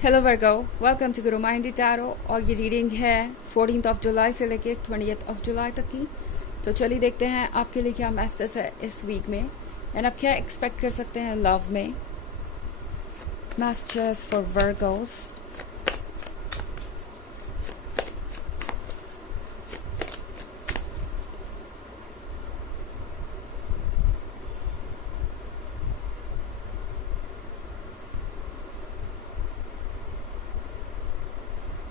Hello Virgo, welcome to Guru माइंडी tarot. और ये reading है 14 जुलाई से लेके 20 जुलाई तक की। तो चलिए देखते हैं आपके लिए क्या मैसेज है इस वीक में एंड आप क्या एक्सपेक्ट कर सकते हैं लव में। Messages for Virgo's.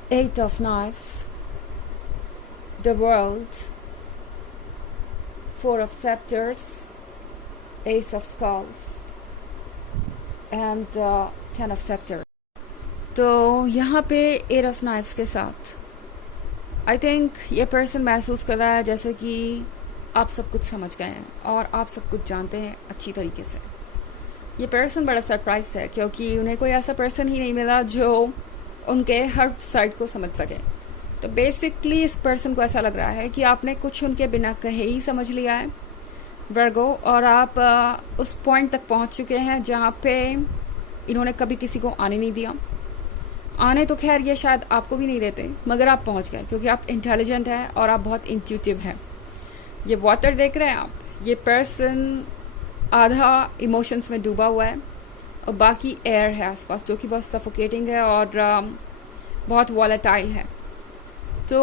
8 of Knives, the World, 4 of Scepters, Ace of Skulls and 10 of Scepters। तो यहाँ पे 8 of Knives के साथ आई थिंक ये पर्सन महसूस कर रहा है जैसे कि आप सब कुछ समझ गए हैं और आप सब कुछ जानते हैं अच्छी तरीके से। ये पर्सन बड़ा सरप्राइज है क्योंकि उन्हें कोई ऐसा पर्सन ही नहीं मिला जो उनके हर साइड को समझ सके। तो बेसिकली इस पर्सन को ऐसा लग रहा है कि आपने कुछ उनके बिना कहे ही समझ लिया है वर्गो, और आप उस पॉइंट तक पहुंच चुके हैं जहां पे इन्होंने कभी किसी को आने नहीं दिया। आने तो खैर ये शायद आपको भी नहीं देते, मगर आप पहुंच गए क्योंकि आप इंटेलिजेंट हैं और आप बहुत इंट्यूटिव हैं। ये वाटर देख रहे हैं आप, ये पर्सन आधा इमोशंस में डूबा हुआ है और बाकी एयर है आसपास जो कि बहुत सफोकेटिंग है और बहुत वॉलेटाइल है। तो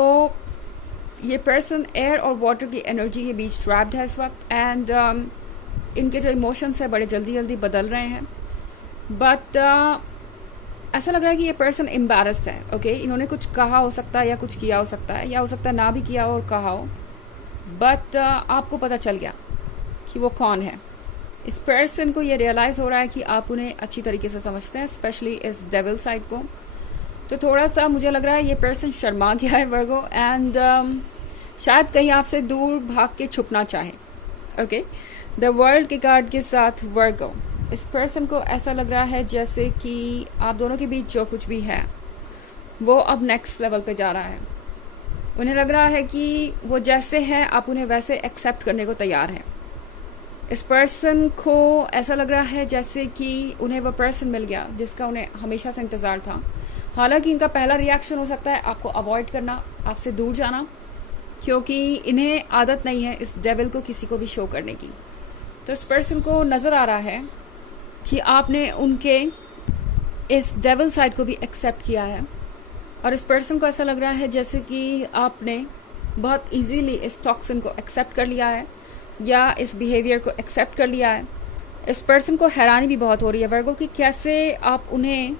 ये पर्सन एयर और वाटर की एनर्जी के बीच ट्रैप्ड है इस वक्त एंड इनके जो इमोशंस है बड़े जल्दी जल्दी बदल रहे हैं। बट ऐसा लग रहा है कि ये पर्सन एम्बैरस्ड है। ओके, इन्होंने कुछ कहा हो सकता है या कुछ किया हो सकता है, या हो सकता है ना भी किया हो और कहा हो, बट आपको पता चल गया कि वो कौन है। इस पर्सन को ये रियलाइज हो रहा है कि आप उन्हें अच्छी तरीके से समझते हैं, स्पेशली इस डेविल साइड को। तो थोड़ा सा मुझे लग रहा है ये पर्सन शर्मा गया है वर्गो एंड शायद कहीं आपसे दूर भाग के छुपना चाहे। ओके, द वर्ल्ड के कार्ड के साथ वर्गो, इस पर्सन को ऐसा लग रहा है जैसे कि आप दोनों के बीच जो कुछ भी है वो अब नेक्स्ट लेवल पे जा रहा है। उन्हें लग रहा है कि वो जैसे हैं आप उन्हें वैसे एक्सेप्ट करने को तैयार हैं। इस पर्सन को ऐसा लग रहा है जैसे कि उन्हें वो पर्सन मिल गया जिसका उन्हें हमेशा से इंतज़ार था। हालांकि इनका पहला रिएक्शन हो सकता है आपको अवॉइड करना, आपसे दूर जाना, क्योंकि इन्हें आदत नहीं है इस डेविल को किसी को भी शो करने की। तो इस पर्सन को नज़र आ रहा है कि आपने उनके इस डेविल साइड को भी एक्सेप्ट किया है और इस पर्सन को ऐसा लग रहा है जैसे कि आपने बहुत इजीली इस टॉक्सिन को एक्सेप्ट कर लिया है या इस बिहेवियर को एक्सेप्ट कर लिया है। इस पर्सन को हैरानी भी बहुत हो रही है वर्गो कि कैसे आप उन्हें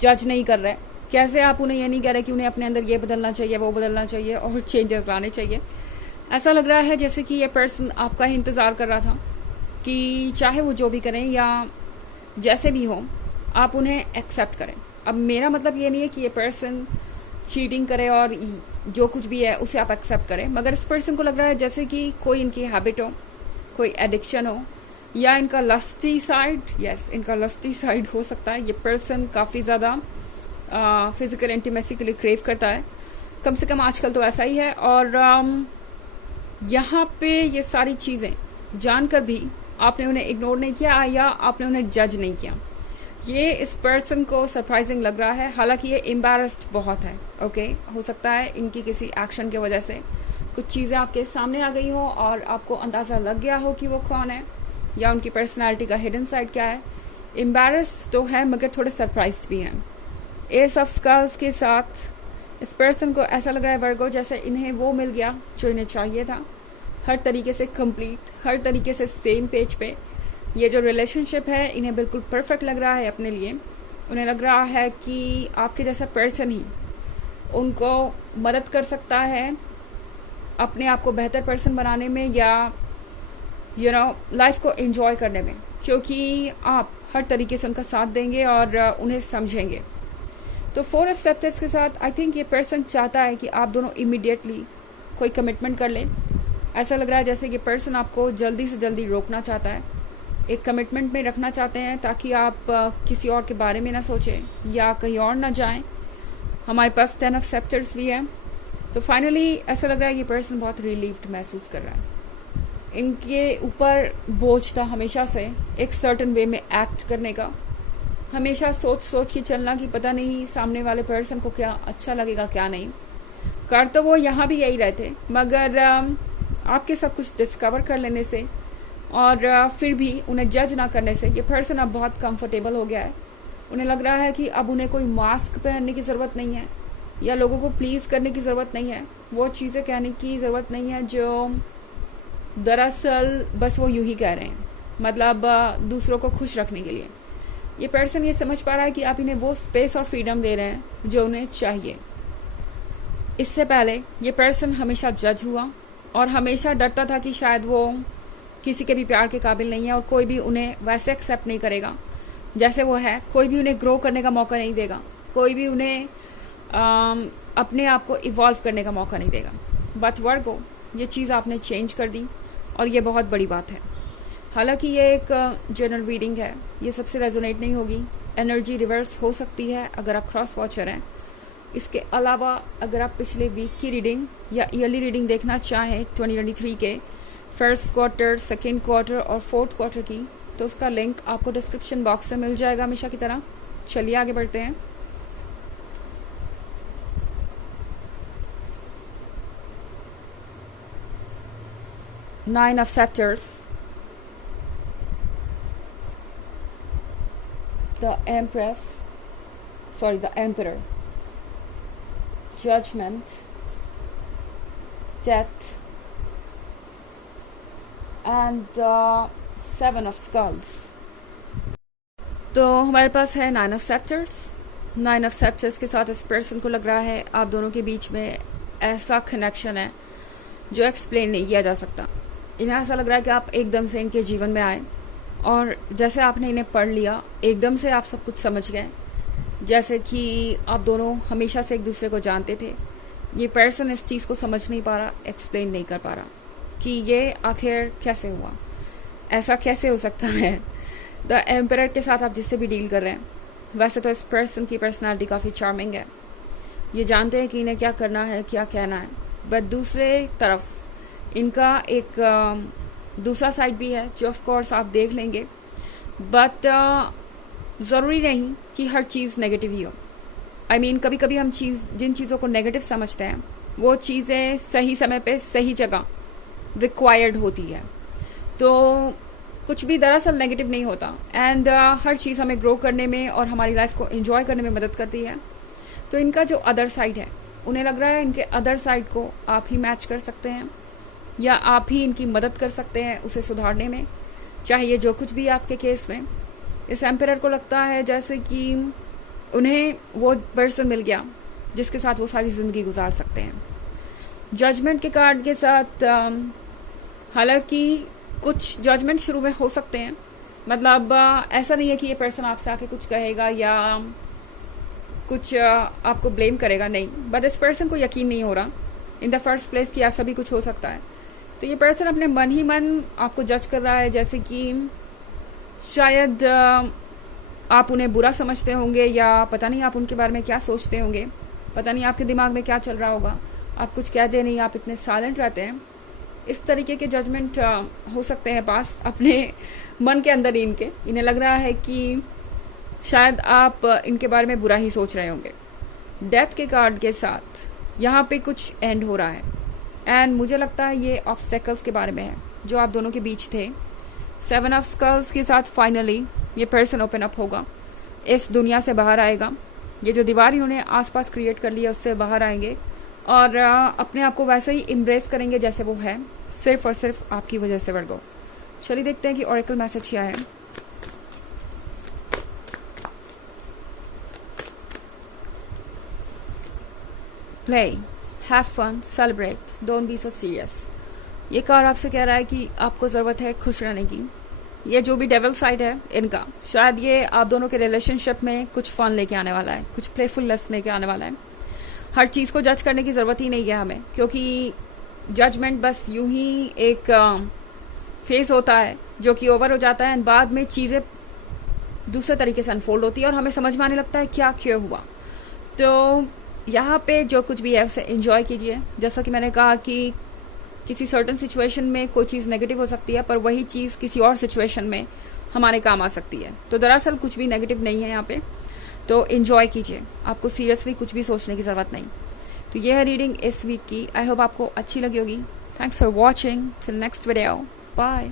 जज नहीं कर रहे, कैसे आप उन्हें ये नहीं कह रहे कि उन्हें अपने अंदर ये बदलना चाहिए, वो बदलना चाहिए और चेंजेस लाने चाहिए। ऐसा लग रहा है जैसे कि ये पर्सन आपका ही इंतज़ार कर रहा था कि चाहे वो जो भी करें या जैसे भी हो आप उन्हें एक्सेप्ट करें। अब मेरा मतलब ये नहीं है कि ये पर्सन चीटिंग करे और जो कुछ भी है उसे आप एक्सेप्ट करें, मगर इस पर्सन को लग रहा है जैसे कि कोई इनकी हैबिट हो, कोई एडिक्शन हो या इनका लस्टी साइड। यस, इनका लस्टी साइड हो सकता है। ये पर्सन काफ़ी ज़्यादा फिजिकल इंटीमेसी के लिए क्रेव करता है, कम से कम आजकल तो ऐसा ही है। और यहाँ पे ये सारी चीज़ें जानकर भी आपने उन्हें इग्नोर नहीं किया या आपने उन्हें जज नहीं किया। ये इस पर्सन को सरप्राइजिंग लग रहा है। हालांकि ये एम्बैरस्ड बहुत है। ओके, हो सकता है इनकी किसी एक्शन की वजह से कुछ चीज़ें आपके सामने आ गई हो और आपको अंदाज़ा लग गया हो कि वो कौन है या उनकी पर्सनालिटी का हिडन साइड क्या है। एम्बैरस्ड तो है मगर थोड़े सरप्राइज्ड भी हैं। एस ऑफ स्कल्स के साथ इस पर्सन को ऐसा लग रहा है वर्गो जैसे इन्हें वो मिल गया जो इन्हें चाहिए था, हर तरीके से कंप्लीट, हर तरीके से सेम पेज पे। ये जो रिलेशनशिप है इन्हें बिल्कुल परफेक्ट लग रहा है अपने लिए। उन्हें लग रहा है कि आपके जैसा पर्सन ही उनको मदद कर सकता है अपने आप को बेहतर पर्सन बनाने में या लाइफ को एंजॉय करने में, क्योंकि आप हर तरीके से उनका साथ देंगे और उन्हें समझेंगे। तो 4 ऑफ सेप्टर्स के साथ आई थिंक ये पर्सन चाहता है कि आप दोनों इमीडिएटली कोई कमिटमेंट कर लें। ऐसा लग रहा है जैसे कि पर्सन आपको जल्दी से जल्दी रोकना चाहता है, एक कमिटमेंट में रखना चाहते हैं ताकि आप किसी और के बारे में ना सोचें या कहीं और ना जाएं। हमारे पास 10 ऑफ सेप्टर्स भी है। तो फाइनली ऐसा लग रहा है कि पर्सन बहुत रिलीव्ड महसूस कर रहा है। इनके ऊपर बोझ था हमेशा से एक सर्टन वे में एक्ट करने का, हमेशा सोच सोच के चलना कि पता नहीं सामने वाले पर्सन को क्या अच्छा लगेगा क्या नहीं। कर तो वो यहाँ भी यही रहते, मगर आपके सब कुछ डिस्कवर कर लेने से और फिर भी उन्हें जज ना करने से ये पर्सन अब बहुत कंफर्टेबल हो गया है। उन्हें लग रहा है कि अब उन्हें कोई मास्क पहनने की ज़रूरत नहीं है या लोगों को प्लीज़ करने की ज़रूरत नहीं है, वो चीज़ें कहने की ज़रूरत नहीं है जो दरअसल बस वो यूं ही कह रहे हैं, मतलब दूसरों को खुश रखने के लिए। ये पर्सन ये समझ पा रहा है कि आप इन्हें वो स्पेस और फ्रीडम दे रहे हैं जो उन्हें चाहिए। इससे पहले ये पर्सन हमेशा जज हुआ और हमेशा डरता था कि शायद वो किसी के भी प्यार के काबिल नहीं है और कोई भी उन्हें वैसे एक्सेप्ट नहीं करेगा जैसे वो है, कोई भी उन्हें ग्रो करने का मौका नहीं देगा, कोई भी उन्हें अपने आप को इवॉल्व करने का मौका नहीं देगा। बट वर्गो, ये चीज़ आपने चेंज कर दी और ये बहुत बड़ी बात है। हालांकि ये एक जनरल रीडिंग है, ये सबसे रेजोनेट नहीं होगी, एनर्जी रिवर्स हो सकती है अगर आप क्रॉस वॉचर हैं। इसके अलावा अगर आप पिछले वीक की रीडिंग या ईयरली रीडिंग देखना चाहें 2023 के फर्स्ट क्वार्टर, सेकेंड क्वार्टर और फोर्थ क्वार्टर की, तो उसका लिंक आपको डिस्क्रिप्शन बॉक्स में मिल जाएगा हमेशा की तरह। चलिए आगे बढ़ते हैं। Nine of sceptres, the Empress, sorry, the Emperor, Judgment, Death, and the Seven of Skulls. तो हमारे पास है नाइन ऑफ सेप्टर्स। नाइन ऑफ सेप्टर्स के साथ इस पर्सन को लग रहा है आप दोनों के बीच में ऐसा कनेक्शन है जो एक्सप्लेन नहीं किया जा सकता। इन्हें ऐसा लग रहा है कि आप एकदम से इनके जीवन में आए और जैसे आपने इन्हें पढ़ लिया, एकदम से आप सब कुछ समझ गए, जैसे कि आप दोनों हमेशा से एक दूसरे को जानते थे। ये पर्सन इस चीज़ को समझ नहीं पा रहा, एक्सप्लेन नहीं कर पा रहा कि ये आखिर कैसे हुआ, ऐसा कैसे हो सकता है। द एम्परर के साथ आप जिससे भी डील कर रहे हैं, वैसे तो इस पर्सन की पर्सनालिटी काफ़ी चार्मिंग है, ये जानते हैं कि इन्हें क्या करना है, क्या कहना है, बट दूसरे तरफ इनका एक दूसरा साइड भी है जो ऑफ कोर्स आप देख लेंगे, बट ज़रूरी नहीं कि हर चीज़ नेगेटिव ही हो। आई मीन कभी कभी हम जिन चीज़ों को नेगेटिव समझते हैं वो चीज़ें सही समय पे सही जगह रिक्वायर्ड होती है, तो कुछ भी दरअसल नेगेटिव नहीं होता। एंड हर चीज़ हमें ग्रो करने में और हमारी लाइफ को एंजॉय करने में मदद करती है। तो इनका जो अदर साइड है, उन्हें लग रहा है इनके अदर साइड को आप ही मैच कर सकते हैं या आप ही इनकी मदद कर सकते हैं उसे सुधारने में, चाहे ये जो कुछ भी आपके केस में। इस एम्परर को लगता है जैसे कि उन्हें वो पर्सन मिल गया जिसके साथ वो सारी ज़िंदगी गुजार सकते हैं। जजमेंट के कार्ड के साथ हालांकि कुछ जजमेंट शुरू में हो सकते हैं, मतलब ऐसा नहीं है कि ये पर्सन आपसे आके कुछ कहेगा या कुछ आपको ब्लेम करेगा, नहीं, बट इस पर्सन को यकीन नहीं हो रहा इन द फर्स्ट प्लेस कि ऐसा भी कुछ हो सकता है। तो ये पर्सन अपने मन ही मन आपको जज कर रहा है, जैसे कि शायद आप उन्हें बुरा समझते होंगे या पता नहीं आप उनके बारे में क्या सोचते होंगे, पता नहीं आपके दिमाग में क्या चल रहा होगा, आप कुछ कहते नहीं, आप इतने साइलेंट रहते हैं। इस तरीके के जजमेंट हो सकते हैं पास अपने मन के अंदर ही इनके। इन्हें लग रहा है कि शायद आप इनके बारे में बुरा ही सोच रहे होंगे। डेथ के कार्ड के साथ यहाँ पे कुछ एंड हो रहा है एंड मुझे लगता है ये ऑब्स्टेकल्स के बारे में है जो आप दोनों के बीच थे। सेवन ऑफ स्कल्स के साथ फाइनली ये पर्सन ओपन अप होगा, इस दुनिया से बाहर आएगा। ये जो दीवार इन्होंने आसपास क्रिएट कर लिया उससे बाहर आएंगे और अपने आप को वैसे ही इम्ब्रेस करेंगे जैसे वो है, सिर्फ और सिर्फ आपकी वजह से वर्गो। चलिए देखते हैं कि ऑरेकल मैसेज क्या है। Play, have fun, celebrate, don't be so serious. ये कार्ड आपसे कह रहा है कि आपको ज़रूरत है खुश रहने की। ये जो भी डेविल साइड है इनका, शायद ये आप दोनों के रिलेशनशिप में कुछ फन लेके आने वाला है, कुछ प्लेफुलनेस लेके आने वाला है। हर चीज़ को जज करने की ज़रूरत ही नहीं है हमें, क्योंकि जजमेंट बस यूं ही एक फेज होता है जो कि ओवर हो जाता है एंड बाद में चीज़ें दूसरे तरीके से अनफोल्ड होती है और हमें समझ में आने लगता है क्या क्यों हुआ। तो यहाँ पे जो कुछ भी है उसे एंजॉय कीजिए। जैसा कि मैंने कहा कि किसी सर्टन सिचुएशन में कोई चीज़ नेगेटिव हो सकती है, पर वही चीज़ किसी और सिचुएशन में हमारे काम आ सकती है। तो दरअसल कुछ भी नेगेटिव नहीं है यहाँ पे, तो इन्जॉय कीजिए, आपको सीरियसली कुछ भी सोचने की ज़रूरत नहीं। तो ये है रीडिंग इस वीक की। आई होप आपको अच्छी लगी होगी। Thanks for watching, till next video, bye.